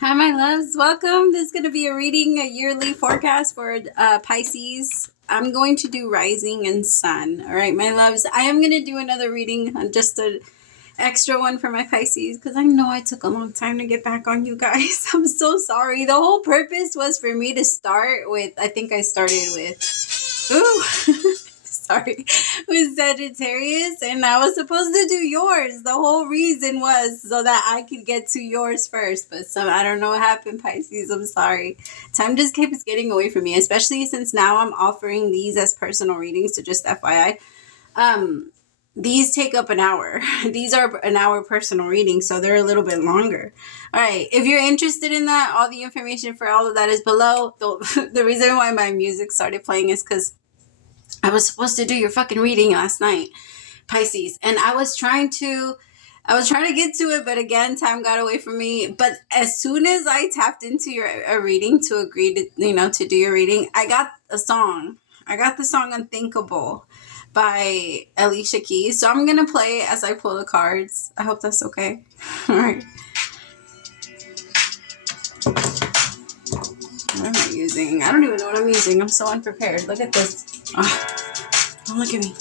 Hi, my loves. Welcome. This is going to be a reading, a yearly forecast for Pisces. I'm going to do rising and sun. All right, my loves. I am going to do another reading, just an extra one for my Pisces, because I know I took a long time to get back on you guys. I'm so sorry. The whole purpose was for me to start with, I think I started with, ooh. Sorry, with Sagittarius, and I was supposed to do yours. The whole reason was so that I could get to yours first, but I don't know what happened, Pisces. I'm sorry. Time just keeps getting away from me, especially since now I'm offering these as personal readings. So just FYI, these take up an hour. These are an hour personal reading, so they're a little bit longer. All right, if you're interested in that, all the information for all of that is below. The reason why my music started playing is because I was supposed to do your fucking reading last night, Pisces, and I was trying to get to it, but again, time got away from me. But as soon as I tapped into a reading to agree to, to do your reading, I got a song. I got the song Unthinkable by Alicia Keys. So I'm going to play as I pull the cards. I hope that's okay. All right. What am I using? I don't even know what I'm using. I'm so unprepared. Look at this. Oh, don't look at me.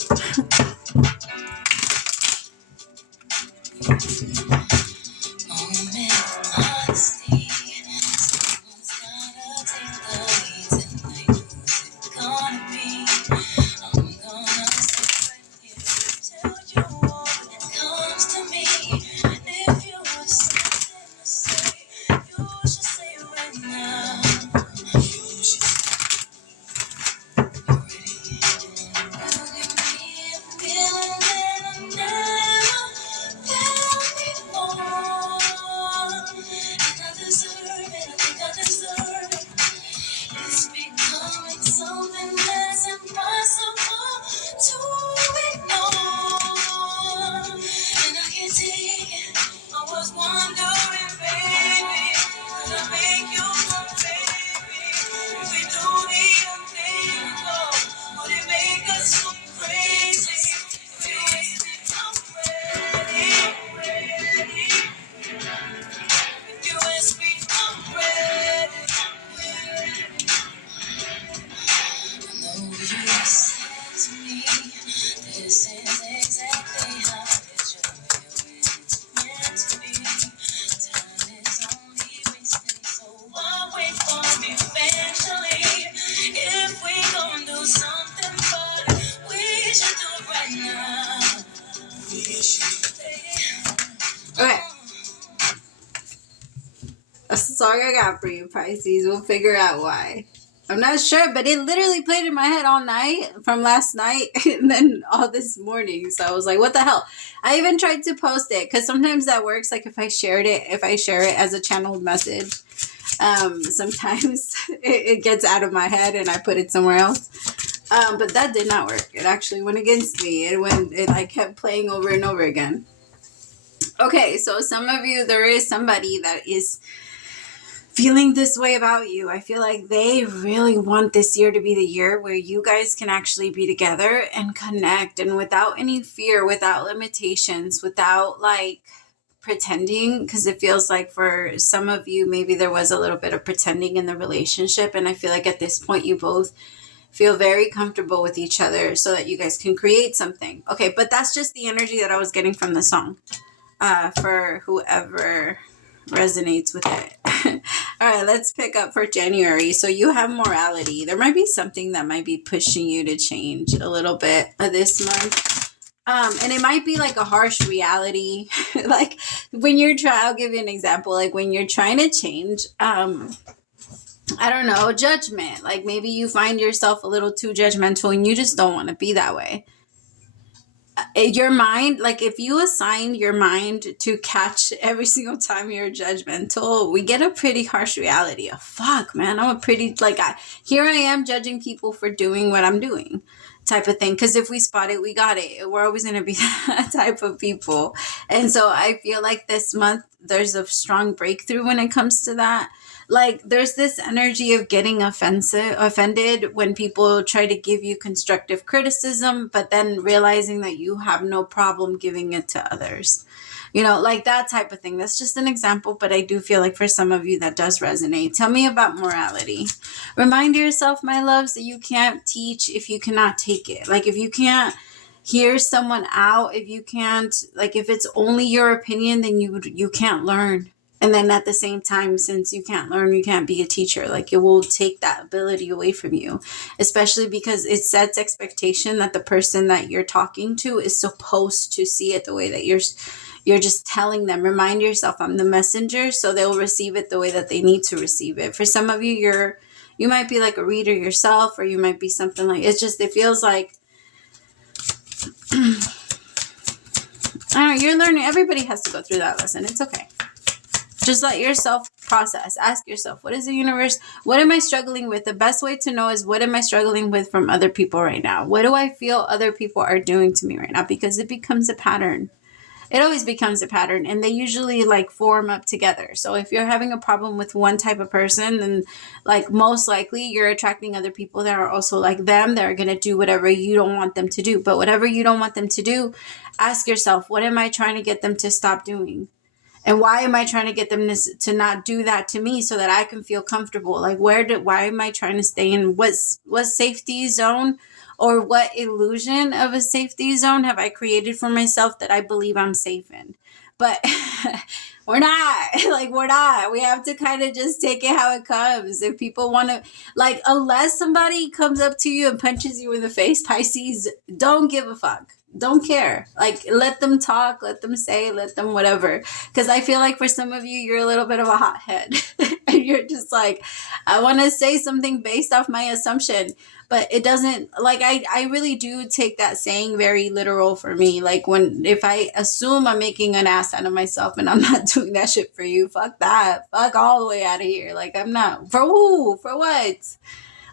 Okay. That's the song I got for you, Pisces. We'll figure out why. I'm not sure, but it literally played in my head all night from last night and then all this morning. So I was like, what the hell? I even tried to post it because sometimes that works. Like if I share it as a channeled message, sometimes it gets out of my head and I put it somewhere else. But that did not work. It actually went against me. It kept playing over and over again. Okay, so some of you, there is somebody that is feeling this way about you. I feel like they really want this year to be the year where you guys can actually be together and connect, and without any fear, without limitations, without like pretending, because it feels like for some of you, maybe there was a little bit of pretending in the relationship. And I feel like at this point, you both feel very comfortable with each other so that you guys can create something. Okay, but that's just the energy that I was getting from the song. For whoever resonates with it. All right, let's pick up for January. So you have morality. There might be something that might be pushing you to change a little bit this month. And it might be like a harsh reality. Like when I'll give you an example. Like when you're trying to change, I don't know, judgment. Like maybe you find yourself a little too judgmental and you just don't want to be that way. Your mind, like if you assign your mind to catch every single time you're judgmental, we get a pretty harsh reality of fuck, man, I'm a pretty here I am judging people for doing what I'm doing type of thing. Because if we spot it, we got it. We're always going to be that type of people. And so I feel like this month there's a strong breakthrough when it comes to that. Like there's this energy of getting offended when people try to give you constructive criticism, but then realizing that you have no problem giving it to others. You know, like that type of thing. That's just an example, but I do feel like for some of you that does resonate. Tell me about morality. Remind yourself, my loves, that you can't teach if you cannot take it. Like if you can't hear someone out, if you can't, like if it's only your opinion, then you can't learn. And then at the same time, since you can't learn, you can't be a teacher. Like it will take that ability away from you, especially because it sets expectation that the person that you're talking to is supposed to see it the way that you're just telling them. Remind yourself, I'm the messenger, so they'll receive it the way that they need to receive it. For some of you, you might be like a reader yourself, or you might be something like, it's just, it feels like, I don't know, you're learning. Everybody has to go through that lesson. It's okay. Just let yourself process. Ask yourself, what is the universe? What am I struggling with? The best way to know is, what am I struggling with from other people right now? What do I feel other people are doing to me right now? Because it becomes a pattern. It always becomes a pattern, and they usually like form up together. So if you're having a problem with one type of person, then like most likely you're attracting other people that are also like them. They're going to do whatever you don't want them to do. But whatever you don't want them to do, ask yourself, what am I trying to get them to stop doing? And why am I trying to get them to not do that to me so that I can feel comfortable? Like why am I trying to stay in what safety zone, or what illusion of a safety zone have I created for myself that I believe I'm safe in? But we're not. Like we're not. We have to kind of just take it how it comes. If people want to, like, unless somebody comes up to you and punches you in the face, Pisces, don't give a fuck. Don't care. Like, let them talk, let them say, let them whatever. Because I feel like for some of you, you're a little bit of a hothead. And you're just like, I want to say something based off my assumption. But it doesn't, like, I really do take that saying very literal for me. Like, if I assume I'm making an ass out of myself and I'm not doing that shit for you, fuck that. Fuck all the way out of here. Like, I'm not. For who? For what?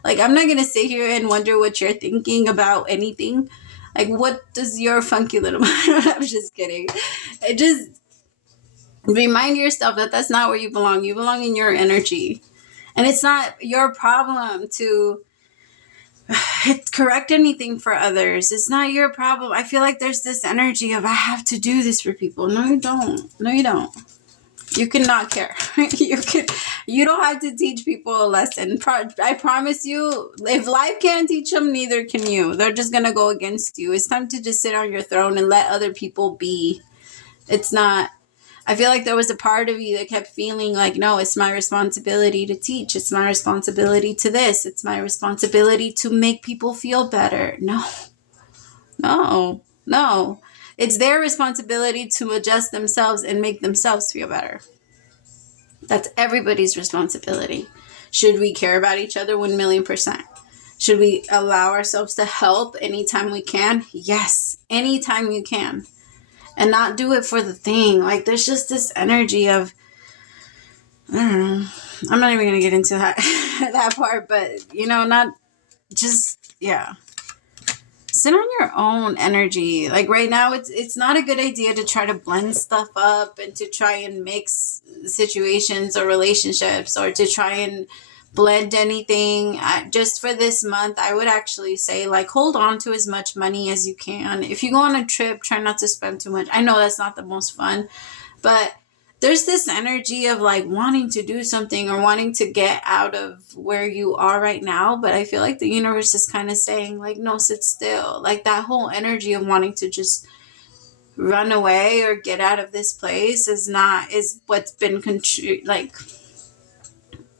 Like, I'm not going to sit here and wonder what you're thinking about anything. Like, what does your funky little... I'm just kidding. It just... Remind yourself that that's not where you belong. You belong in your energy. And it's not your problem to correct anything for others. It's not your problem. I feel like there's this energy of, I have to do this for people. No, you don't. No, you don't. You cannot care. You don't have to teach people a lesson. I promise you, if life can't teach them, neither can you. They're just going to go against you. It's time to just sit on your throne and let other people be. It's not... I feel like there was a part of you that kept feeling like, no, it's my responsibility to teach. It's my responsibility to this. It's my responsibility to make people feel better. No. It's their responsibility to adjust themselves and make themselves feel better. That's everybody's responsibility. Should we care about each other? 1,000,000%. Should we allow ourselves to help anytime we can? Yes, anytime you can. And not do it for the thing. Like, there's just this energy of, I don't know. I'm not even going to get into that part, but, not just, yeah. Sit on your own energy. Like right now, it's not a good idea to try to blend stuff up and to try and mix situations or relationships, or to try and blend anything. Just for this month, I would actually say, like, hold on to as much money as you can. If you go on a trip, try not to spend too much. I know that's not the most fun, but there's this energy of like wanting to do something or wanting to get out of where you are right now. But I feel like the universe is kind of saying, like, no, sit still. Like that whole energy of wanting to just run away or get out of this place is what's been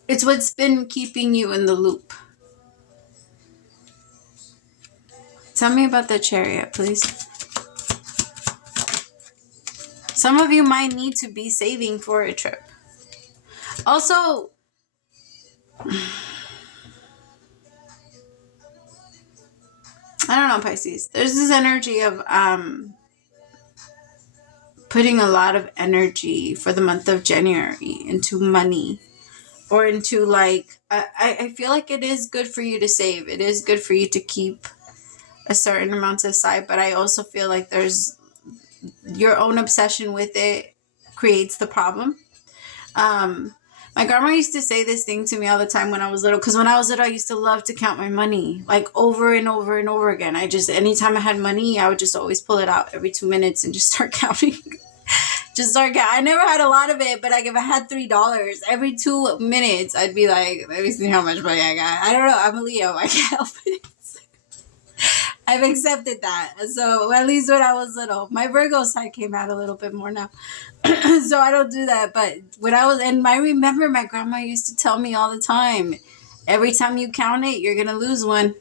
it's what's been keeping you in the loop. Tell me about the Chariot, please. Some of you might need to be saving for a trip. Also, I don't know, Pisces. There's this energy of putting a lot of energy for the month of January into money, or into like, I feel like it is good for you to save. It is good for you to keep a certain amount aside, but I also feel like there's your own obsession with it creates the problem. My grandma used to say this thing to me all the time when I was little, because when I was little, I used to love to count my money, like over and over and over again. Anytime I had money, I would just always pull it out every 2 minutes and just start counting. I never had a lot of it, but like if I had $3 every 2 minutes, I'd be like, let me see how much money I got. I don't know. I'm a Leo. I can't help it. I've accepted that. So at least when I was little, my Virgo side came out a little bit more now. So I don't do that. But when I remember my grandma used to tell me all the time, every time you count it, you're going to lose one.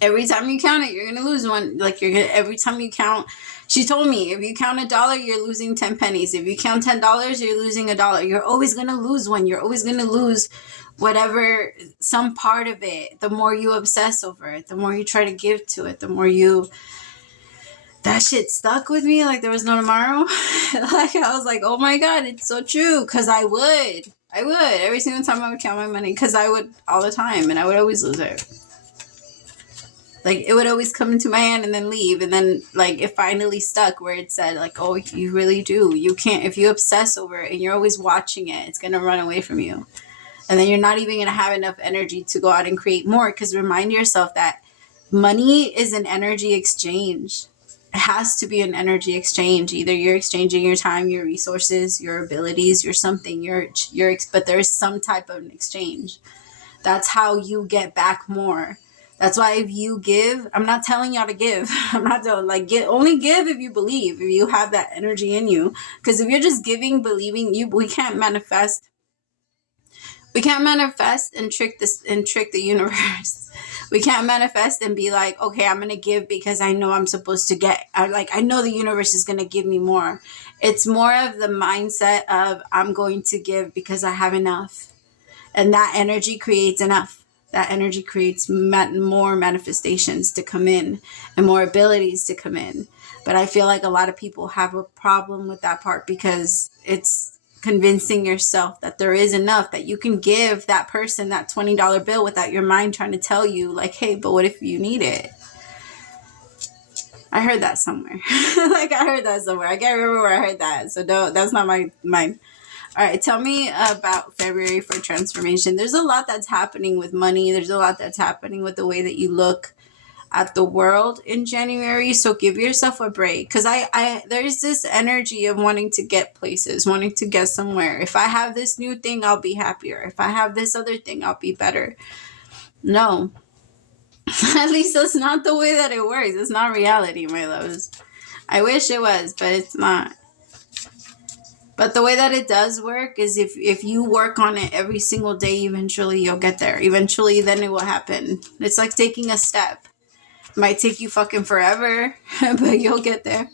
Every time you count it, you're going to lose one. Like every time you count, she told me, if you count $1, you're losing 10 pennies. If you count $10, you're losing $1. You're always going to lose one. You're always going to lose whatever, some part of it. The more you obsess over it, the more you try to give to it, the more that shit stuck with me like there was no tomorrow. Like I was like, oh my God, it's so true. Because I would every single time I would count my money, because I would all the time, and I would always lose it. Like it would always come into my hand and then leave, and then like it finally stuck where it said like, oh, you really do, you can't, if you obsess over it and you're always watching it, it's gonna run away from you. And then you're not even going to have enough energy to go out and create more, because remind yourself that money is an energy exchange. It has to be an energy exchange. Either you're exchanging your time, your resources, your abilities, your something, but there's some type of an exchange. That's how you get back more. That's why if you give, I'm not telling y'all to give. I'm not telling, only give if you believe, if you have that energy in you. Because if you're just giving, believing, we can't manifest. We can't manifest and trick the universe. We can't manifest and be like, okay, I'm going to give because I know I'm supposed to get. I know the universe is going to give me more. It's more of the mindset of I'm going to give because I have enough. And that energy creates enough. That energy creates more manifestations to come in and more abilities to come in. But I feel like a lot of people have a problem with that part, because it's convincing yourself that there is enough, that you can give that person that $20 bill without your mind trying to tell you like, hey, but what if you need it? I heard that somewhere. I can't remember where I heard that. So that's not my mind. All right, tell me about February for transformation. There's a lot that's happening with money. There's a lot that's happening with the way that you look at the world in January. So give yourself a break, because there's this energy of wanting to get places, wanting to get somewhere. If I have this new thing, I'll be happier. If I have this other thing, I'll be better. No. At least that's not the way that it works. It's not reality, my loves. I wish it was, but it's not. But the way that it does work is if you work on it every single day, eventually you'll get there. Eventually, then it will happen. It's like taking a step. Might take you fucking forever, but you'll get there.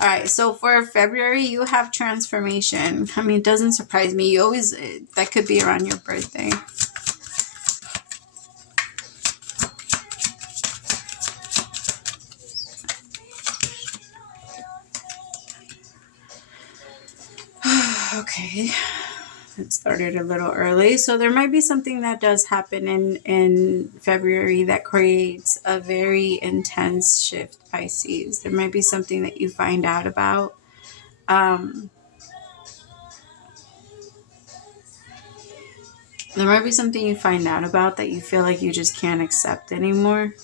All right, so for February, you have transformation. I mean, it doesn't surprise me. That could be around your birthday. Okay, it started a little early. So there might be something that does happen in February that creates a very intense shift, Pisces. There might be something that you find out about. There might be something you find out about that you feel like you just can't accept anymore.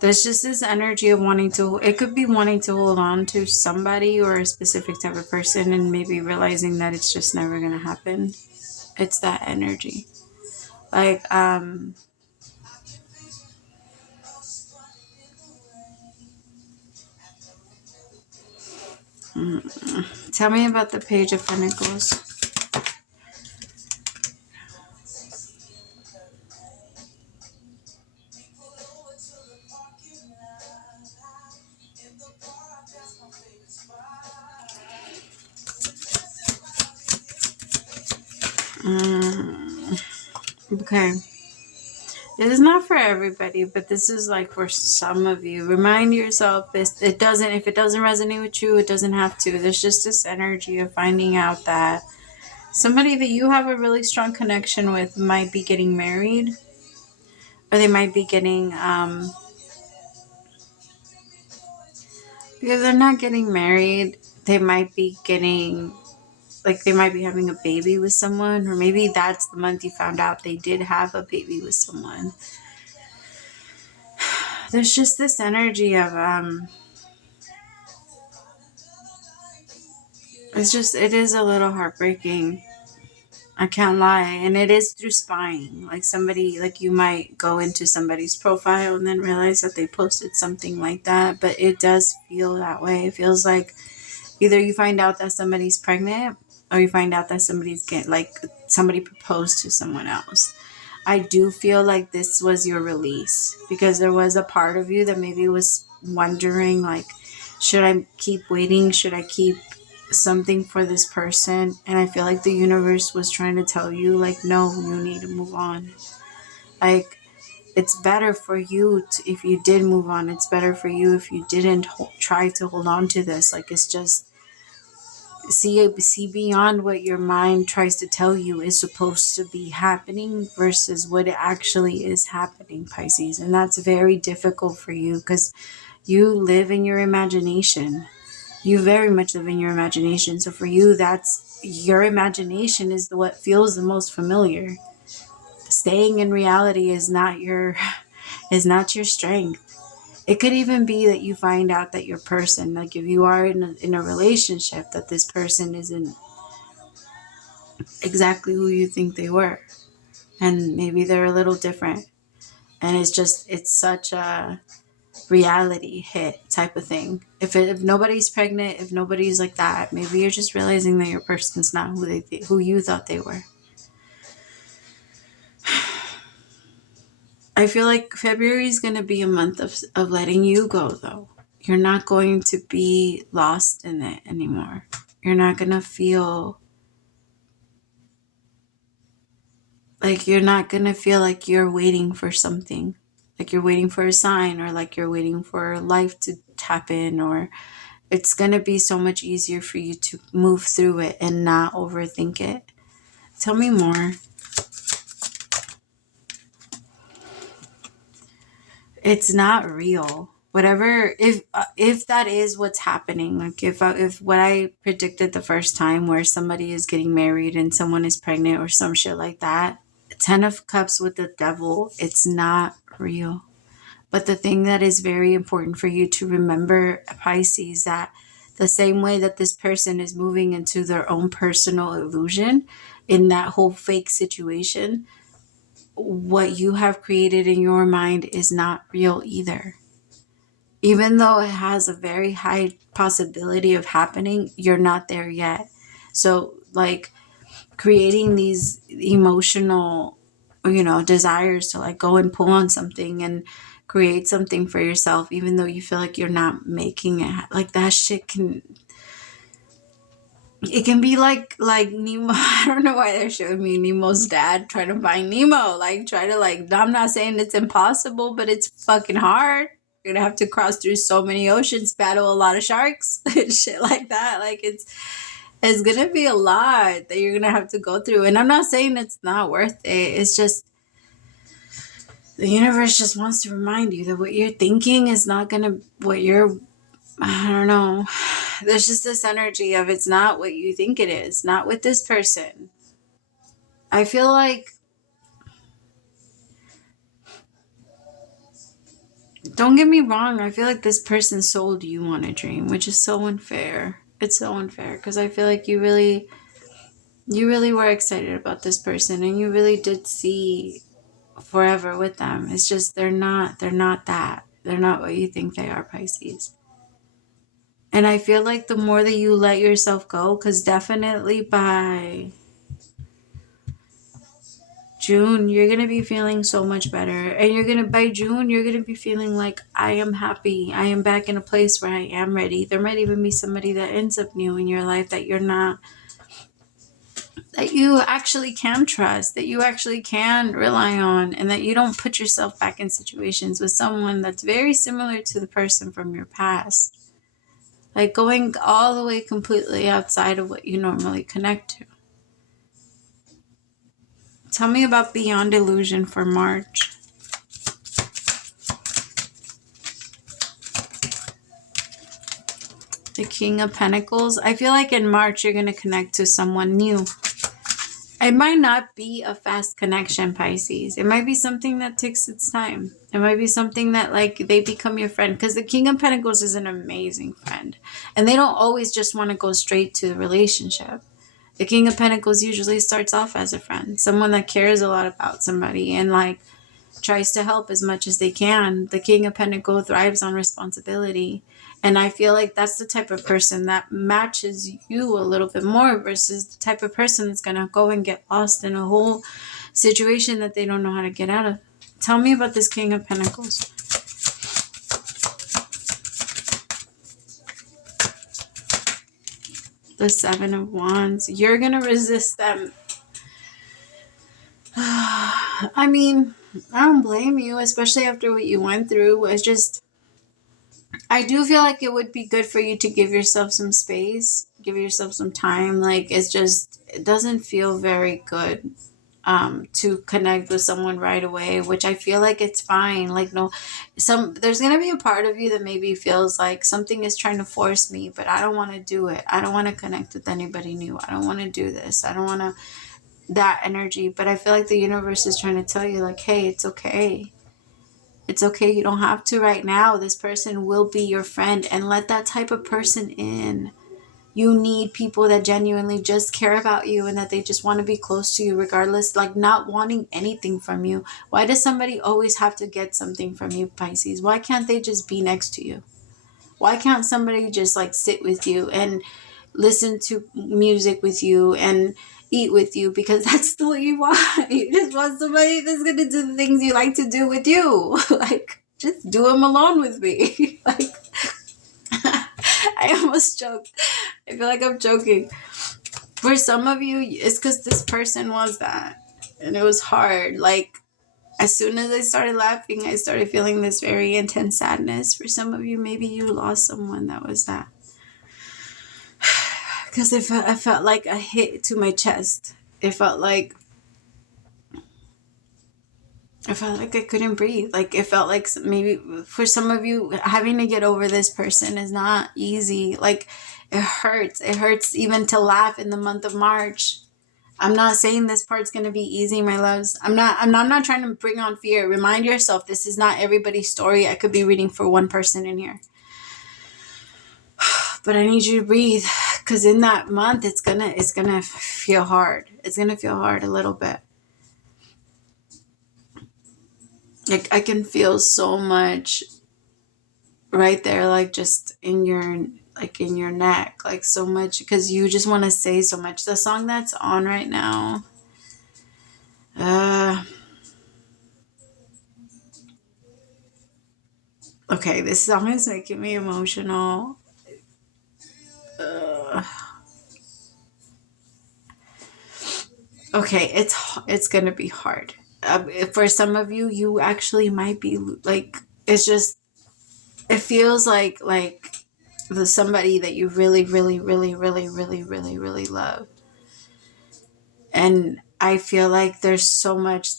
There's just this energy of it could be wanting to hold on to somebody or a specific type of person, and maybe realizing that it's just never going to happen. It's that energy. Like, tell me about the Page of Pentacles. Okay. This is not for everybody, but this is like for some of you. Remind yourself this. If it doesn't resonate with you, it doesn't have to. There's just this energy of finding out that somebody that you have a really strong connection with might be getting married, or they might be getting, because they're not getting married, they might be getting, like they might be having a baby with someone, or maybe that's the month you found out they did have a baby with someone. There's just this energy of, it is a little heartbreaking. I can't lie. And it is through spying. Like somebody, like you might go into somebody's profile and then realize that they posted something like that. But it does feel that way. It feels like either you find out that somebody's pregnant, or you find out that somebody proposed to someone else. I do feel like this was your release, because there was a part of you that maybe was wondering, like, should I keep waiting? Should I keep something for this person? And I feel like the universe was trying to tell you, like, no, you need to move on. Like, it's better for you if you did move on. It's better for you if you didn't try to hold on to this. Like, it's just, see beyond what your mind tries to tell you is supposed to be happening versus what it actually is happening, Pisces. And that's very difficult for you, because you live in your imagination. You very much live in your imagination. So for you, that's your imagination is what feels the most familiar. Staying in reality is not your strength. It could even be that you find out that your person, like if you are in a relationship, that this person isn't exactly who you think they were. And maybe they're a little different. And it's such a reality hit type of thing. If nobody's pregnant, if nobody's like that, maybe you're just realizing that your person's not who you thought they were. I feel like February is going to be a month of letting you go, though. You're not going to be lost in it anymore. You're not going to feel like you're waiting for something. Like you're waiting for a sign, or like you're waiting for life to tap in, or it's going to be so much easier for you to move through it and not overthink it. Tell me more. It's not real. Whatever, if that is what's happening, like if what I predicted the first time, where somebody is getting married and someone is pregnant or some shit like that, 10 of Cups with the Devil, it's not real. But the thing that is very important for you to remember, Pisces, that the same way that this person is moving into their own personal illusion in that whole fake situation, what you have created in your mind is not real either. Even though it has a very high possibility of happening, you're not there yet. So, like, creating these emotional, desires to like go and pull on something and create something for yourself, even though you feel like you're not making it, like that shit it can be like Nemo. I don't know why they're showing me Nemo's dad trying to find Nemo. I'm not saying it's impossible, but it's fucking hard. You're gonna have to cross through so many oceans, battle a lot of sharks, and shit like that. Like it's gonna be a lot that you're gonna have to go through. And I'm not saying it's not worth it. It's just the universe just wants to remind you that what you're thinking is not gonna I don't know. There's just this energy of it's not what you think it is, not with this person. I feel like, don't get me wrong, I feel like this person sold you on a dream, which is so unfair. It's so unfair, because I feel like you really were excited about this person, and you really did see forever with them. It's just they're not that. They're not what you think they are, Pisces. And I feel like the more that you let yourself go, because definitely by June, you're going to be feeling so much better. And by June, you're going to be feeling like, I am happy. I am back in a place where I am ready. There might even be somebody that ends up new in your life that that you actually can trust, that you actually can rely on, and that you don't put yourself back in situations with someone that's very similar to the person from your past. Like going all the way completely outside of what you normally connect to. Tell me about Beyond Illusion for March. The King of Pentacles. I feel like in March you're going to connect to someone new. It might not be a fast connection, Pisces. It might be something that takes its time. It might be something that like they become your friend, because the King of Pentacles is an amazing friend. And they don't always just want to go straight to the relationship. The King of Pentacles usually starts off as a friend, someone that cares a lot about somebody and like tries to help as much as they can. The King of Pentacles thrives on responsibility. And I feel like that's the type of person that matches you a little bit more versus the type of person that's going to go and get lost in a whole situation that they don't know how to get out of. Tell me about this King of Pentacles. The Seven of Wands. You're going to resist them. I mean, I don't blame you, especially after what you went through. It's just, I do feel like it would be good for you to give yourself some space, give yourself some time. Like, it's just, it doesn't feel very good to connect with someone right away, which I feel like it's fine. Like, no, there's going to be a part of you that maybe feels like something is trying to force me, but I don't want to do it. I don't want to connect with anybody new. I don't want to do this. I don't want to, that energy. But I feel like the universe is trying to tell you like, hey, it's okay. It's okay. You don't have to right now. This person will be your friend, and let that type of person in. You need people that genuinely just care about you and that they just want to be close to you regardless, like not wanting anything from you. Why does somebody always have to get something from you, Pisces? Why can't they just be next to you? Why can't somebody just like sit with you and listen to music with you and eat with you? Because that's what you want. You just want somebody that's going to do the things you like to do with you. Like, just do them alone with me. Like, I almost joked. I feel like I'm joking. For some of you, it's because this person was that. And it was hard. Like, as soon as I started laughing, I started feeling this very intense sadness. For some of you, maybe you lost someone that was that. Because I felt like a hit to my chest. It felt like I couldn't breathe. Like, it felt like maybe for some of you, having to get over this person is not easy. Like, it hurts. It hurts even to laugh in the month of March. I'm not saying this part's going to be easy, my loves. I'm not trying to bring on fear. Remind yourself, this is not everybody's story. I could be reading for one person in here. But I need you to breathe, because in that month, it's gonna feel hard. It's going to feel hard a little bit. Like, I can feel so much right there, like just in your neck, like so much, because you just want to say so much. The song that's on right now, okay, this song is making me emotional. Okay, it's gonna be hard. For some of you, you actually might be like, it's just, it feels like the somebody that you really, really, really, really, really, really, really love. And I feel like there's so much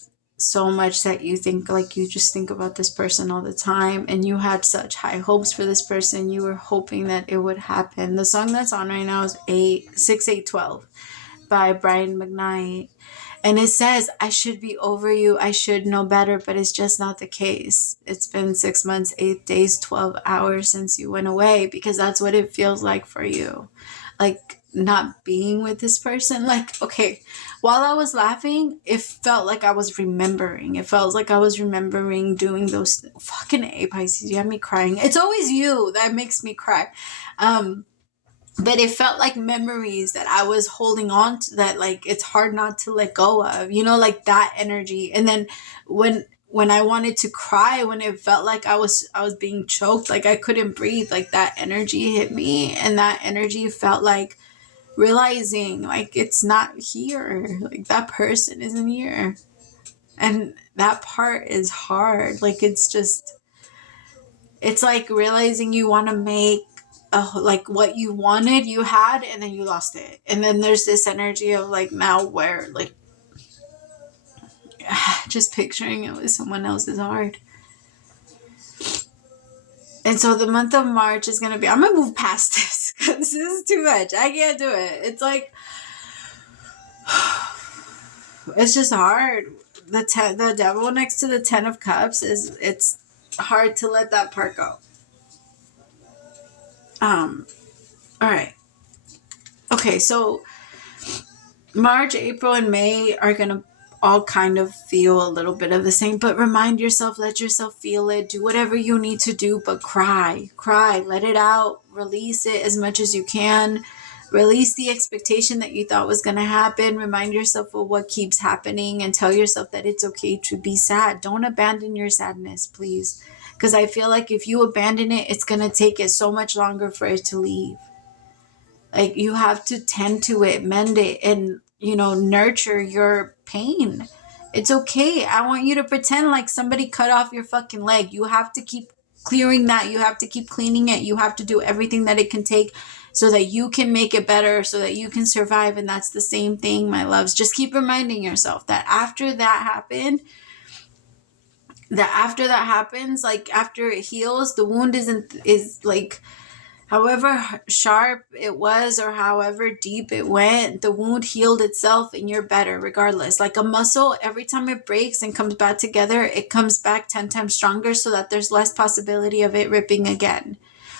that you think, like, you just think about this person all the time, and you had such high hopes for this person. You were hoping that it would happen. The song that's on right now is 6-8-12 by Brian McKnight. And it says, I should be over you. I should know better, but it's just not the case. It's been 6 months, 8 days, 12 hours since you went away, because that's what it feels like for you. Like, not being with this person. Like, okay, while I was laughing, it felt like I was remembering. It felt like I was remembering doing those fucking A, Pisces. You have me crying. It's always you that makes me cry. But it felt like memories that I was holding on to, that like it's hard not to let go of, you know, like that energy. And then when I wanted to cry, when it felt like I was being choked, like I couldn't breathe, like that energy hit me. And that energy felt like realizing like it's not here, like that person isn't here. And that part is hard. Like, it's like realizing you want to make like what you wanted, you had, and then you lost it. And then there's this energy of like, now where, like, just picturing it with someone else is hard. And so the month of March is going to be, I'm going to move past this because this is too much. I can't do it. It's like, it's just hard. The devil next to the 10 of Cups it's hard to let that part go. All right. Okay, so March, April, and May are going to all kind of feel a little bit of the same, but remind yourself, let yourself feel it, do whatever you need to do, but cry, let it out, release it as much as you can, release the expectation that you thought was going to happen, remind yourself of what keeps happening, and tell yourself that it's okay to be sad. Don't abandon your sadness, please, because I feel like if you abandon it, it's going to take it so much longer for it to leave. Like, you have to tend to it, mend it, and, nurture your pain. It's okay. I want you to pretend like somebody cut off your fucking leg. You have to keep clearing that. You have to keep cleaning it. You have to do everything that it can take so that you can make it better, so that you can survive. And that's the same thing, my loves. Just keep reminding yourself that after that happens, like after it heals, the wound is like, however sharp it was or however deep it went, the wound healed itself and you're better regardless. Like a muscle, every time it breaks and comes back together, it comes back 10 times stronger so that there's less possibility of it ripping again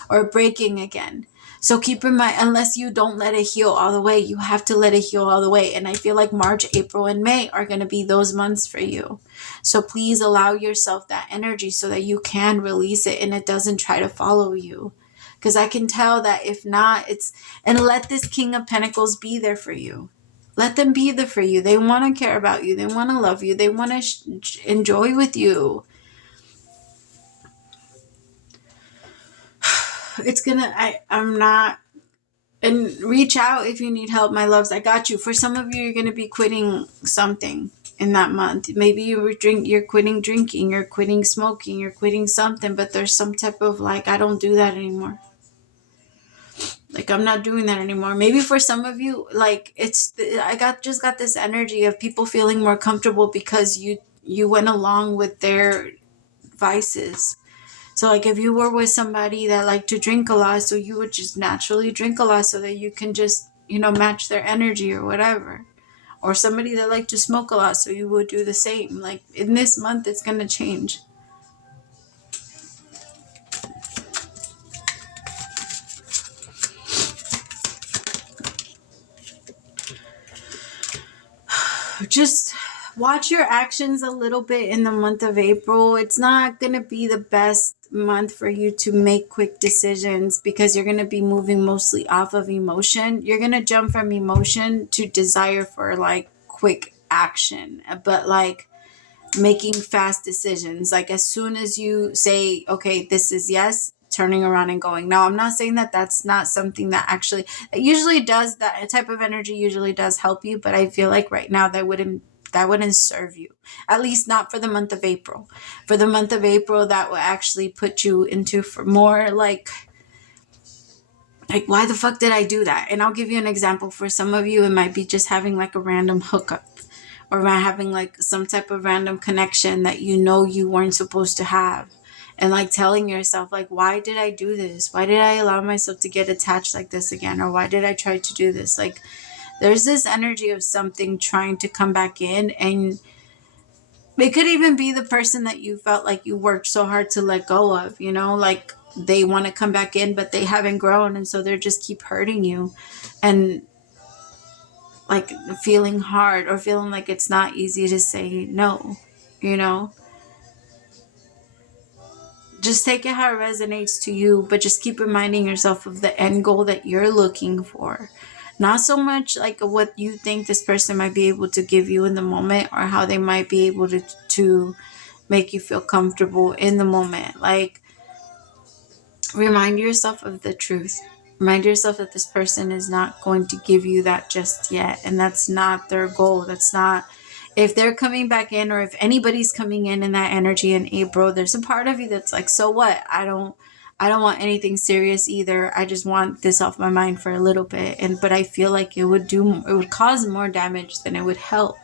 or breaking again. So keep in mind, unless you don't let it heal all the way, you have to let it heal all the way. And I feel like March, April, and May are going to be those months for you. So please allow yourself that energy so that you can release it and it doesn't try to follow you. Because I can tell that if not, and let this King of Pentacles be there for you. Let them be there for you. They want to care about you. They want to love you. They want to enjoy with you. I'm not, and reach out if you need help, my loves. I got you. For some of you, you're going to be quitting something in that month. Maybe you're quitting drinking, you're quitting smoking, you're quitting something, but there's some type of like, I don't do that anymore. Like, I'm not doing that anymore. Maybe for some of you, like, just got this energy of people feeling more comfortable because you went along with their vices. So, like, if you were with somebody that liked to drink a lot, so you would just naturally drink a lot so that you can just, match their energy or whatever. Or somebody that liked to smoke a lot, so you would do the same. Like, in this month, it's going to change. Just watch your actions a little bit in the month of April. It's not going to be the best month for you to make quick decisions because you're going to be moving mostly off of emotion. You're going to jump from emotion to desire for like quick action, but like making fast decisions. Like as soon as you say, okay, this is yes, turning around and going. Now, I'm not saying that that's not something that actually, it usually does, that type of energy usually does help you, but I feel like right now that wouldn't serve you, at least not for the month of April. For the month of April, that will actually put you into for more like why the fuck did I do that? And I'll give you an example. For some of you, it might be just having like a random hookup or having like some type of random connection that you weren't supposed to have. And like telling yourself, like, why did I do this? Why did I allow myself to get attached like this again? Or why did I try to do this? Like, there's this energy of something trying to come back in. And it could even be the person that you felt like you worked so hard to let go of, like they want to come back in, but they haven't grown. And so they just keep hurting you. And like feeling hard or feeling like it's not easy to say no, just take it how it resonates to you, but just keep reminding yourself of the end goal that you're looking for. Not so much like what you think this person might be able to give you in the moment or how they might be able to make you feel comfortable in the moment. Like, remind yourself of the truth. Remind yourself that this person is not going to give you that just yet. And that's not their goal. That's not, if they're coming back in or if anybody's coming in that energy in April, there's a part of you that's like, so what? I don't want anything serious either. I just want this off my mind for a little bit. But I feel like it would cause more damage than it would help.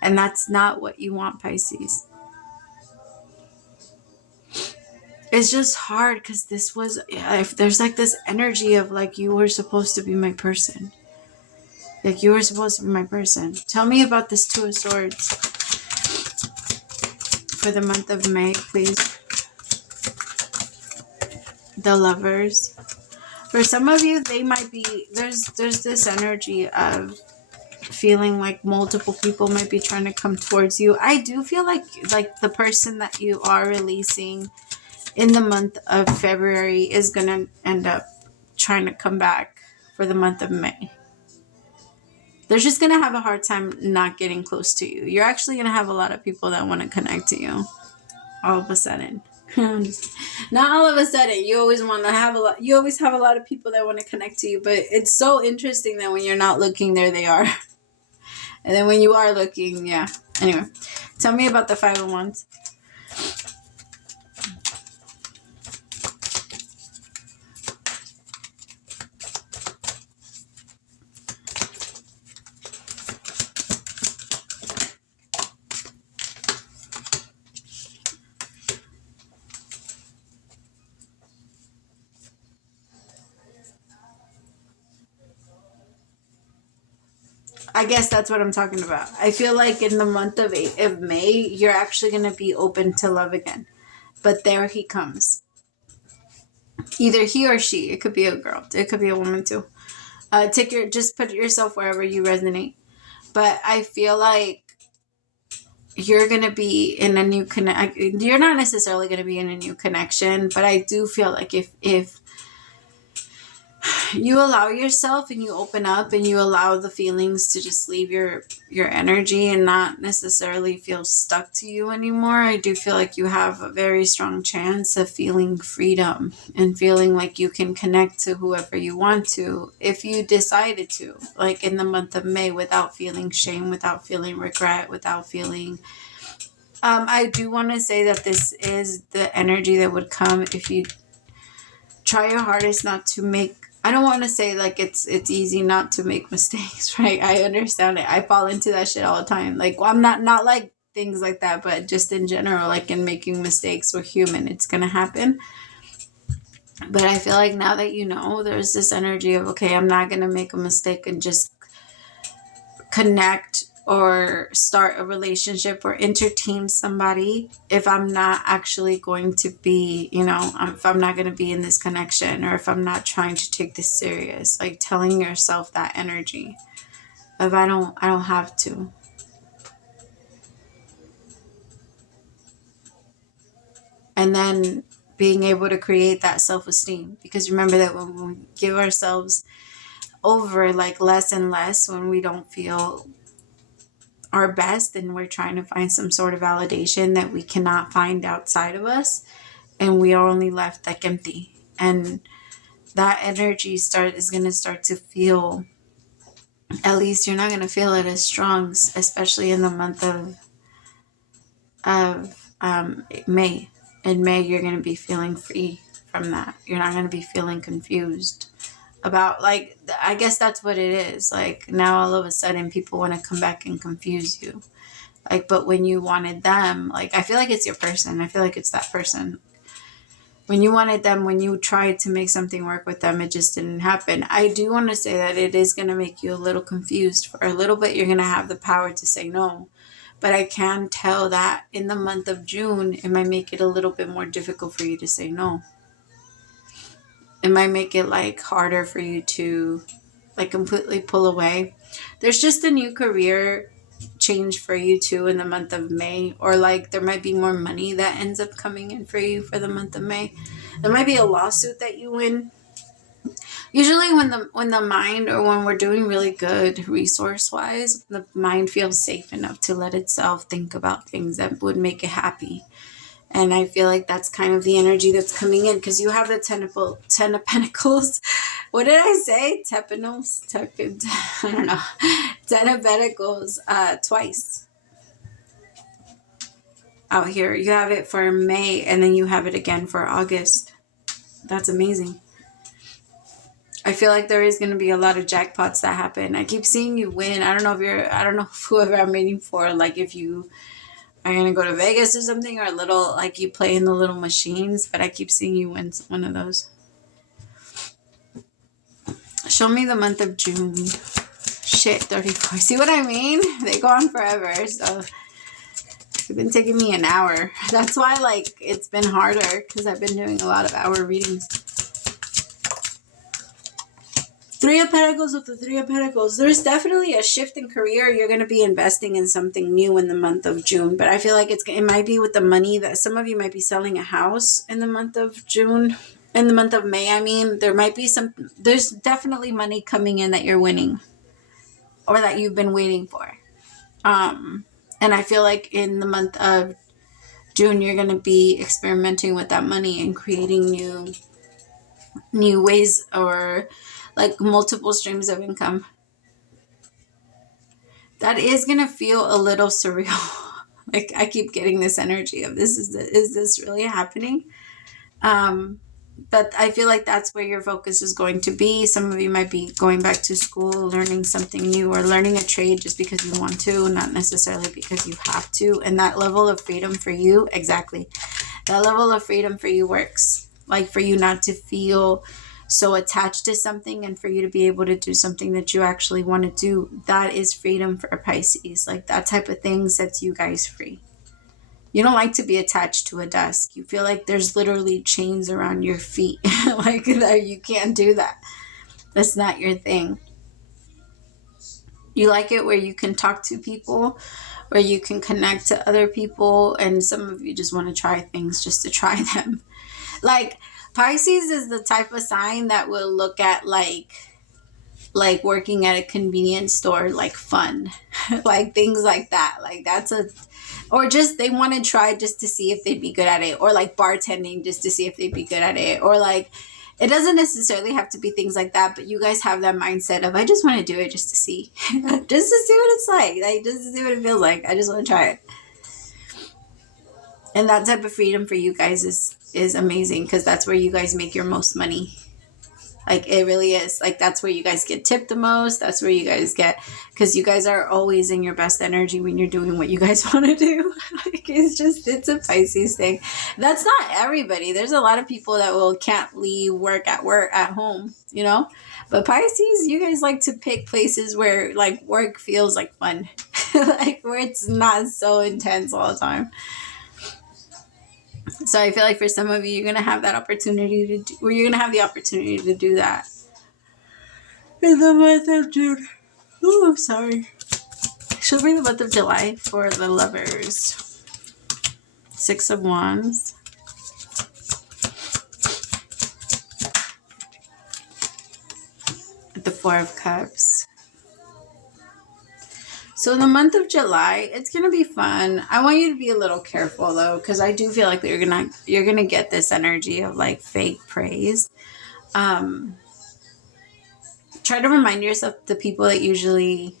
And that's not what you want, Pisces. it's just hard because this was, if there's like this energy of like you were supposed to be my person. Like you were supposed to be my person. Tell me about this Two of Swords for the month of May, please. The Lovers. For some of you, they might be, there's this energy of feeling like multiple people might be trying to come towards you. I do feel like the person that you are releasing in the month of February is going to end up trying to come back for the month of May. They're just going to have a hard time not getting close to you. You're actually going to have a lot of people that want to connect to you all of a sudden. Not all of a sudden. You always want to have a lot. You always have a lot of people that want to connect to you, but it's so interesting that when you're not looking, there they are. And then when you are looking, yeah. Anyway, tell me about the Five of Wands. I guess that's what I'm talking about. I feel like in the month of May, you're actually going to be open to love again. But there he comes. Either he or she. It could be a girl. It could be a woman too. Just put yourself wherever you resonate. But I feel like you're going to be in a new you're not necessarily going to be in a new connection, but I do feel like if you allow yourself and you open up and you allow the feelings to just leave your energy and not necessarily feel stuck to you anymore, I do feel like you have a very strong chance of feeling freedom and feeling like you can connect to whoever you want to if you decided to, like in the month of May, without feeling shame, without feeling regret, without feeling I do want to say that this is the energy that would come if you try your hardest not to make, I don't want to say like it's easy not to make mistakes, right? I understand it. I fall into that shit all the time. Like, well, I'm not like things like that, but just in general, like in making mistakes, we're human. It's going to happen. But I feel like now that you know, there's this energy of, okay, I'm not going to make a mistake and just connect or start a relationship or entertain somebody if I'm not actually going to be, if I'm not going to be in this connection, or if I'm not trying to take this serious, like telling yourself that energy of I don't have to. And then being able to create that self-esteem, because remember that when we give ourselves over like less and less, when we don't feel our best and we're trying to find some sort of validation that we cannot find outside of us, and we are only left like empty, and that energy is going to start to feel, at least you're not going to feel it as strong, especially in the month of May. In May, you're going to be feeling free from that. You're not going to be feeling confused about, like, I guess that's what it is. Like, now all of a sudden people want to come back and confuse you. Like, but when you wanted them, like, I feel like it's your person. I feel like it's that person. When you wanted them, when you tried to make something work with them, it just didn't happen. I do want to say that it is going to make you a little confused. For a little bit, you're going to have the power to say no. But I can tell that in the month of June, it might make it a little bit more difficult for you to say no. It might make it like harder for you to like completely pull away. There's just a new career change for you too in the month of May, or like there might be more money that ends up coming in for you for the month of May. There might be a lawsuit that you win. Usually when the mind, or when we're doing really good resource wise, the mind feels safe enough to let itself think about things that would make it happy. And I feel like that's kind of the energy that's coming in, because you have the Ten of Pentacles. What did I say? Tepanos? I don't know. Ten of Pentacles twice out here. You have it for May, and then you have it again for August. That's amazing. I feel like there is going to be a lot of jackpots that happen. I keep seeing you win. I don't know if whoever I'm waiting for, like if you Are you gonna go to Vegas or something, or a little like you play in the little machines? But I keep seeing you win one of those. Show me the month of June. Shit, 34. See what I mean? They go on forever. So it's been taking me an hour. That's why like it's been harder, because I've been doing a lot of hour readings. Three of Pentacles with the Three of Pentacles. There's definitely a shift in career. You're going to be investing in something new in the month of June. But I feel like it might be with the money that some of you might be selling a house in the month of June. In the month of May, I mean, there might be there's definitely money coming in that you're winning, or that you've been waiting for. And I feel like in the month of June, you're going to be experimenting with that money and creating new ways, or like multiple streams of income. That is going to feel a little surreal. Like I keep getting this energy of is this really happening? But I feel like that's where your focus is going to be. Some of you might be going back to school, learning something new, or learning a trade just because you want to, not necessarily because you have to. And that level of freedom for you, exactly. That level of freedom for you works. Like for you not to feel so attached to something, and for you to be able to do something that you actually want to do. That is freedom for a Pisces. Like that type of thing sets you guys free. You don't like to be attached to a desk. You feel like there's literally chains around your feet. Like that, you can't do that. That's not your thing. You like it where you can talk to people, where you can connect to other people, and some of you just want to try things just to try them. Like Pisces is the type of sign that will look at like working at a convenience store like fun. Like things like that. Like that's or just they want to try just to see if they'd be good at it, or like bartending just to see if they'd be good at it, or like it doesn't necessarily have to be things like that, but you guys have that mindset of I just want to do it just to see. Just to see what it's like just to see what it feels like. I just want to try it. And that type of freedom for you guys is amazing, because that's where you guys make your most money. Like it really is. Like that's where you guys get tipped the most. That's where you guys get, because you guys are always in your best energy when you're doing what you guys want to do. Like it's a Pisces thing. That's not everybody. There's a lot of people that can't leave work at home, you know? But Pisces, you guys like to pick places where like work feels like fun. Like where it's not so intense all the time. So I feel like for some of you, you're going to have that opportunity you're going to have the opportunity to do that in the month of June. Oh, I'm sorry. She'll bring the month of July for the lovers. 6 of Wands. The 4 of Cups. So in the month of July, it's going to be fun. I want you to be a little careful though, because I do feel like you're going to get this energy of like fake praise. Try to remind yourself the people that usually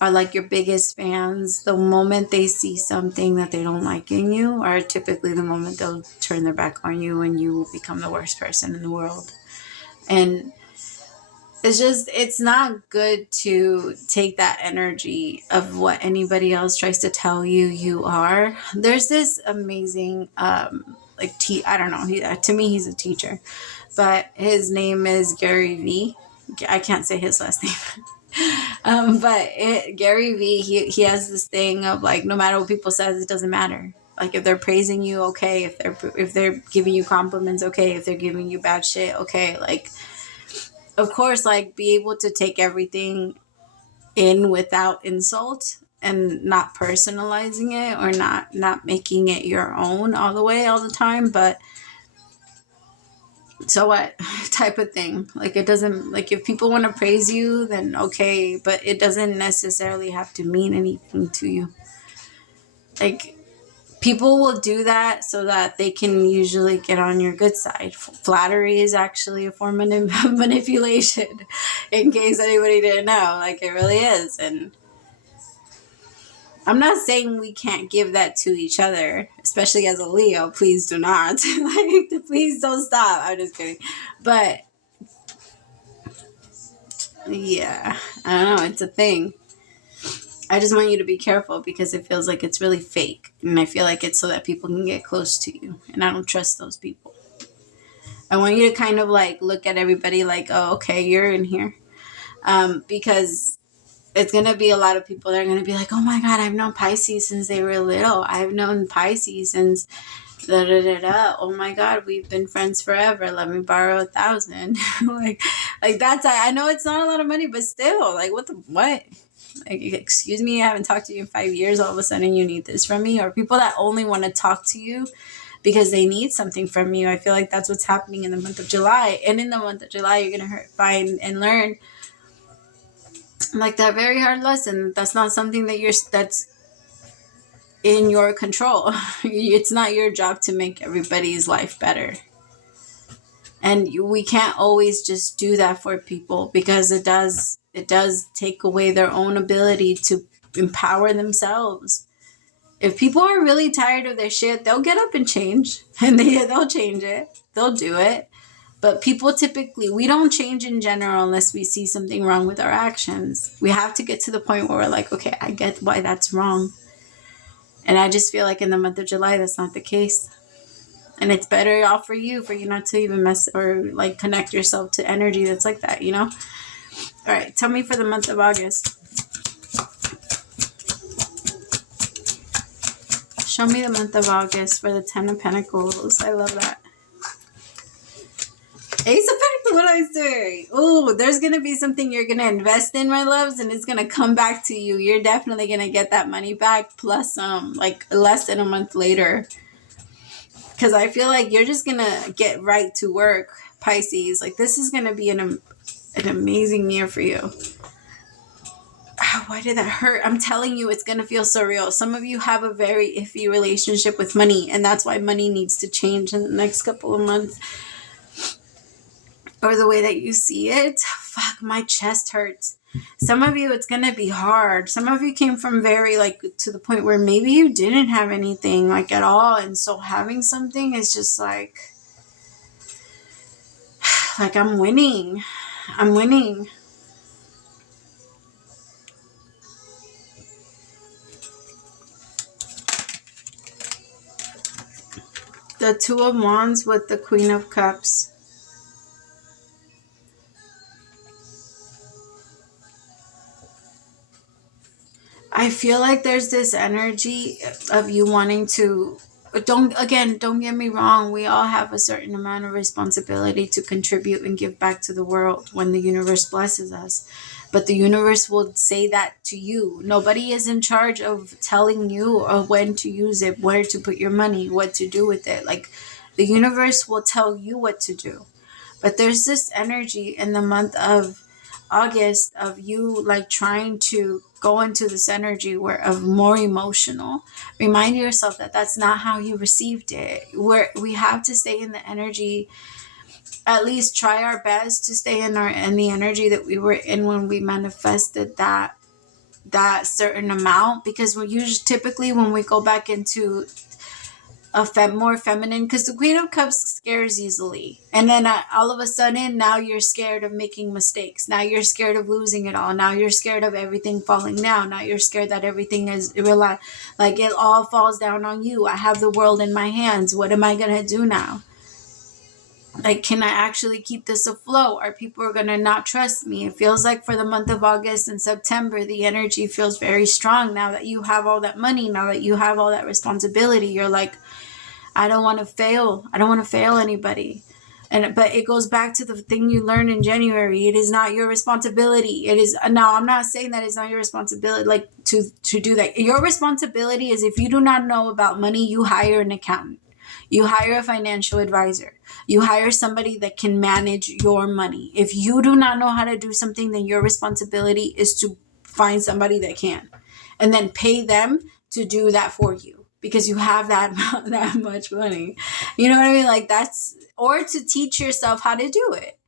are like your biggest fans, the moment they see something that they don't like in you, are typically the moment they'll turn their back on you and you become the worst person in the world. And it's not good to take that energy of what anybody else tries to tell you are. There's this amazing, I don't know, to me he's a teacher, but his name is Gary V. I can't say his last name. Gary V, he has this thing of like, no matter what people says, it doesn't matter. Like if they're praising you, okay. If they're giving you compliments, okay. If they're giving you bad shit, okay. Like, of course, like be able to take everything in without insult and not personalizing it, or not making it your own all the time. But so what type of thing? Like it doesn't, like if people want to praise you, then okay, but it doesn't necessarily have to mean anything to you. Like people will do that so that they can usually get on your good side. Flattery is actually a form of manipulation, in case anybody didn't know. Like it really is. And I'm not saying we can't give that to each other, especially as a Leo. Please do not. Like, please don't stop. I'm just kidding. But yeah, I don't know. It's a thing. I just want you to be careful because it feels like it's really fake. And I feel like it's so that people can get close to you. And I don't trust those people. I want you to kind of like look at everybody like, oh, okay, you're in here. Because it's going to be a lot of people that are going to be like, oh my God, I've known Pisces since they were little. I've known Pisces since da da da da. Oh my God, we've been friends forever. Let me borrow 1,000. like that's, I know it's not a lot of money, but still, like what? Like, excuse me, I haven't talked to you in 5 years. All of a sudden you need this from me. Or people that only want to talk to you because they need something from you. I feel like that's what's happening in the month of July. And in the month of July, you're going to find and learn like that very hard lesson. That's not something that's in your control. It's not your job to make everybody's life better. And we can't always just do that for people because it does take away their own ability to empower themselves. If people are really tired of their shit, they'll get up and change. And they'll change it. They'll do it. But people typically, we don't change in general unless we see something wrong with our actions. We have to get to the point where we're like, okay, I get why that's wrong. And I just feel like in the month of July, that's not the case. And it's better off for you not to even mess or like connect yourself to energy that's like that, you know? All right, tell me for the month of August. Show me the month of August for the 10 of Pentacles. I love that. Ace of Pentacles, what I say? Oh, there's going to be something you're going to invest in, my loves, and it's going to come back to you. You're definitely going to get that money back plus like less than a month later. Because I feel like you're just going to get right to work, Pisces. Like this is going to be an amazing year for you. Why did that hurt? I'm telling you, it's going to feel surreal. Some of you have a very iffy relationship with money, and that's why money needs to change in the next couple of months. Or the way that you see it. Fuck, my chest hurts. Some of you, it's going to be hard. Some of you came from very, like, to the point where maybe you didn't have anything, like, at all. And so having something is just like I'm winning. I'm winning. The Two of Wands with the Queen of Cups. I feel like there's this energy of you wanting to, don't get me wrong. We all have a certain amount of responsibility to contribute and give back to the world when the universe blesses us. But the universe will say that to you. Nobody is in charge of telling you when to use it, where to put your money, what to do with it. Like the universe will tell you what to do. But there's this energy in the month of August of you like trying to go into this energy where of more emotional. Remind yourself that that's not how you received it. We have to stay in the energy, at least try our best to stay in the energy that we were in when we manifested that certain amount, because we're usually typically when we go back into more feminine, because the Queen of Cups scares easily, and then all of a sudden now you're scared of making mistakes, now you're scared of losing it all, now you're scared of everything falling down, now you're scared that everything is like it all falls down on you. I have the world in my hands, what am I gonna do now? Like, can I actually keep this afloat? Are people going to not trust me? It feels like for the month of August and September, the energy feels very strong now that you have all that money, now that you have all that responsibility. You're like, I don't want to fail. I don't want to fail anybody. But it goes back to the thing you learned in January. It is not your responsibility. It is now. I'm not saying that it's not your responsibility, like to do that. Your responsibility is if you do not know about money, you hire an accountant. You hire a financial advisor. You hire somebody that can manage your money. If you do not know how to do something, then your responsibility is to find somebody that can, and then pay them to do that for you because you have that much money. You know what I mean? Like that's, or to teach yourself how to do it.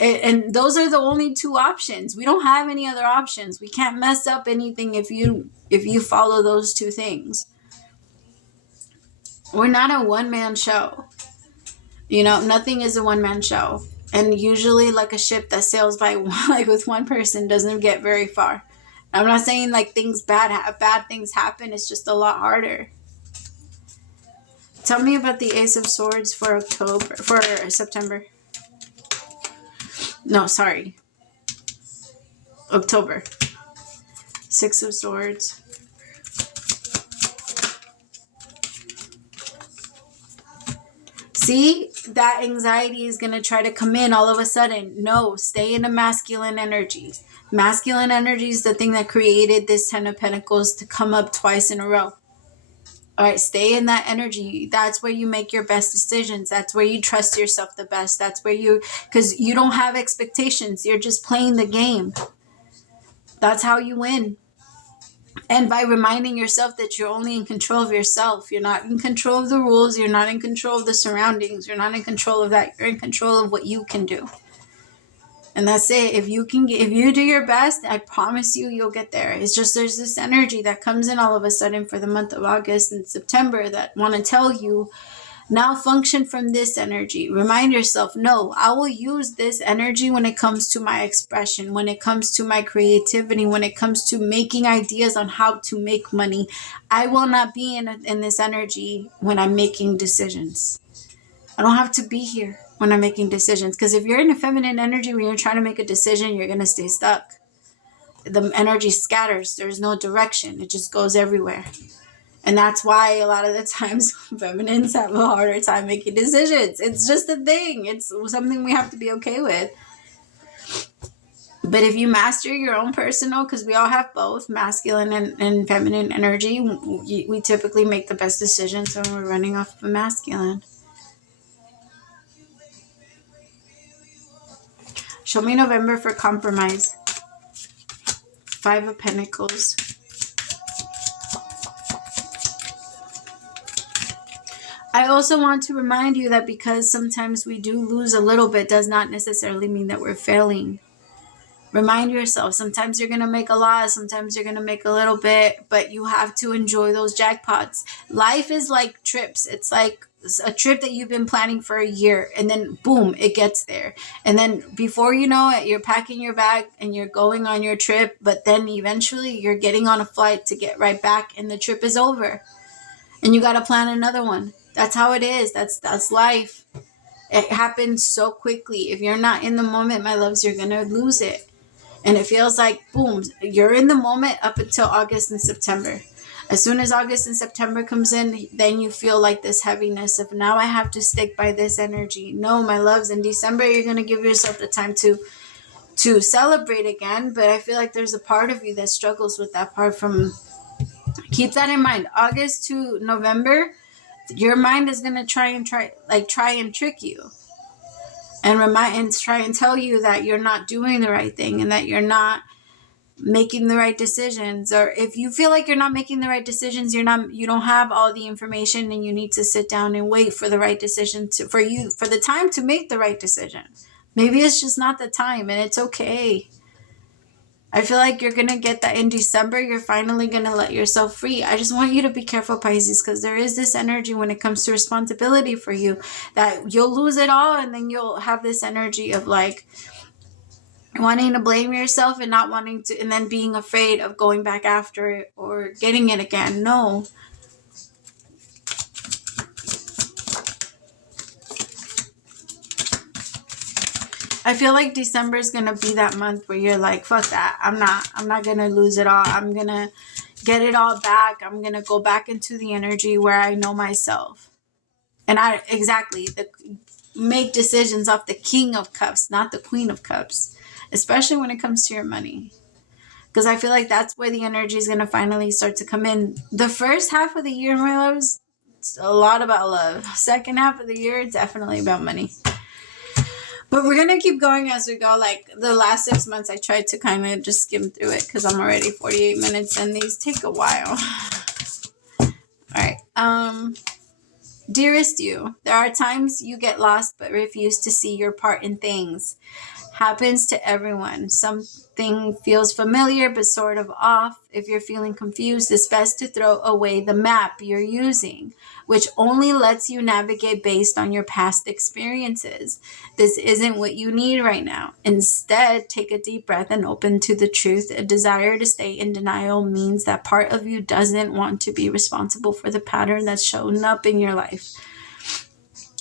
And those are the only two options. We don't have any other options. We can't mess up anything if you follow those two things. We're not a one-man show. You know, nothing is a one-man show. And usually like a ship that sails by like with one person doesn't get very far. I'm not saying like bad things happen. It's just a lot harder. Tell me about the Ace of Swords for September. No, sorry. October. Six of Swords. See, that anxiety is going to try to come in all of a sudden. No, stay in a masculine energy. Masculine energy is the thing that created this Ten of Pentacles to come up twice in a row. All right, stay in that energy. That's where you make your best decisions. That's where you trust yourself the best. That's where because you don't have expectations. You're just playing the game. That's how you win. And by reminding yourself that you're only in control of yourself, you're not in control of the rules, you're not in control of the surroundings, you're not in control of that, you're in control of what you can do. And that's it. If you do your best, I promise you'll get there. It's just there's this energy that comes in all of a sudden for the month of August and September that want to tell you, now function from this energy. Remind yourself, no, I will use this energy when it comes to my expression, when it comes to my creativity, when it comes to making ideas on how to make money. I will not be in this energy when I'm making decisions. I don't have to be here when I'm making decisions. Because if you're in a feminine energy when you're trying to make a decision, you're going to stay stuck. The energy scatters. There's no direction. It just goes everywhere. And that's why a lot of the times feminines have a harder time making decisions. It's just a thing. It's something we have to be okay with. But if you master your own personal, because we all have both masculine and feminine energy, we typically make the best decisions when we're running off of a masculine. Show me November for compromise. Five of Pentacles. I also want to remind you that because sometimes we do lose a little bit does not necessarily mean that we're failing. Remind yourself, sometimes you're going to make a lot, sometimes you're going to make a little bit, but you have to enjoy those jackpots. Life is like trips. It's like a trip that you've been planning for a year, and then boom, it gets there. And then before you know it, you're packing your bag and you're going on your trip, but then eventually you're getting on a flight to get right back and the trip is over. And you got to plan another one. That's how it is. That's life. It happens so quickly. If you're not in the moment, my loves, you're going to lose it. And it feels like, boom, you're in the moment up until August and September. As soon as August and September comes in, then you feel like this heaviness of, now I have to stick by this energy. No, my loves, in December, you're going to give yourself the time to celebrate again. But I feel like there's a part of you that struggles with that part from, keep that in mind. August to November, your mind is going to try and trick you and try and tell you that you're not doing the right thing and that you're not making the right decisions. Or if you feel like you're not making the right decisions, you don't have all the information and you need to sit down and wait for the right decision for the time to make the right decision. Maybe it's just not the time, and it's okay. I feel like you're going to get that in December. You're finally going to let yourself free. I just want you to be careful, Pisces, because there is this energy when it comes to responsibility for you that you'll lose it all, and then you'll have this energy of like wanting to blame yourself and not wanting to, and then being afraid of going back after it or getting it again. No. I feel like December is going to be that month where you're like, fuck that. I'm not going to lose it all. I'm going to get it all back. I'm going to go back into the energy where I know myself. And make decisions off the King of Cups, not the Queen of Cups, especially when it comes to your money. Because I feel like that's where the energy is going to finally start to come in. The first half of the year, my loves, it's a lot about love. Second half of the year, definitely about money. But we're going to keep going as we go. Like the last 6 months, I tried to kind of just skim through it because I'm already 48 minutes and these take a while. All right. Dearest you, there are times you get lost but refuse to see your part in things. Happens to everyone. Something feels familiar but sort of off. If you're feeling confused, it's best to throw away the map you're using, which only lets you navigate based on your past experiences. This isn't what you need right now. Instead, take a deep breath and open to the truth. A desire to stay in denial means that part of you doesn't want to be responsible for the pattern that's shown up in your life.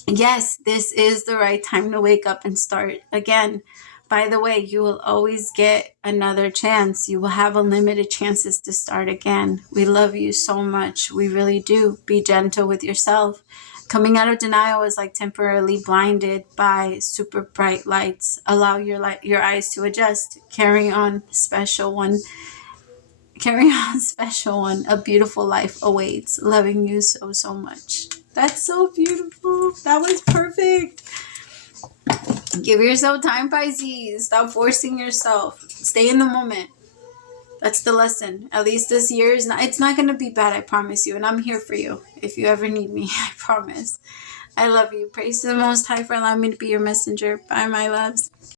Yes, this is the right time to wake up and start again. By the way, you will always get another chance. You will have unlimited chances to start again. We love you so much. We really do. Be gentle with yourself. Coming out of denial is like temporarily blinded by super bright lights. Allow your eyes to adjust. Carry on, special one. Carry on, special one. A beautiful life awaits. Loving you so, so much. That's so beautiful. That was perfect. Give yourself time, Pisces. Stop forcing yourself. Stay in the moment. That's the lesson. At least this year it's not going to be bad, I promise you. And I'm here for you if you ever need me, I promise. I love you. Praise to the Most High for allowing me to be your messenger. Bye, my loves.